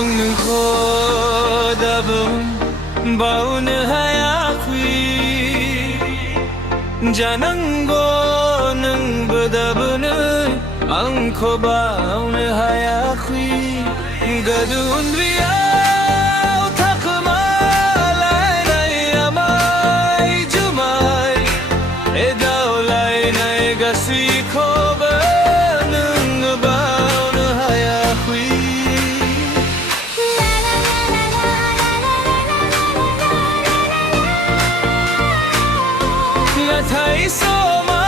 nwngkhwo baonw Hayakhwi jananggo nungbo dabwnw nwngkhwo baonw Hayakhwi gadun biyaw takmalay nay amay jumay edaulay nay gasiko baonw baonw Hayakhwi Thay soma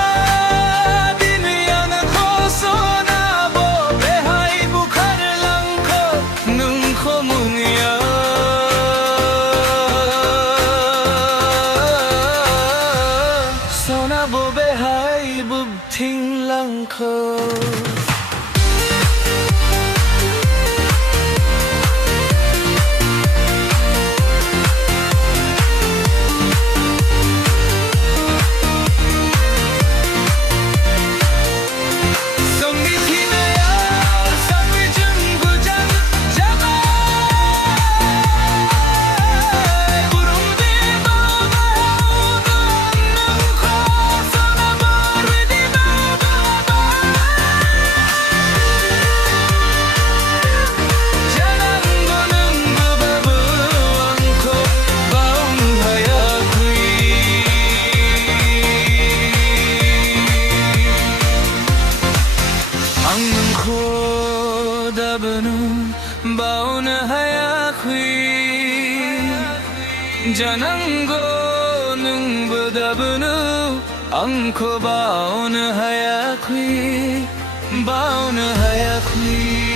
dinyan ko sonabo behai bukhar langko nwngkhwo munya sonabo behai bubthing langko baonw Hayakhwi jananggo nungbo dabwnw nwngkhwo baonw Hayakhwi baonw Hayakhwi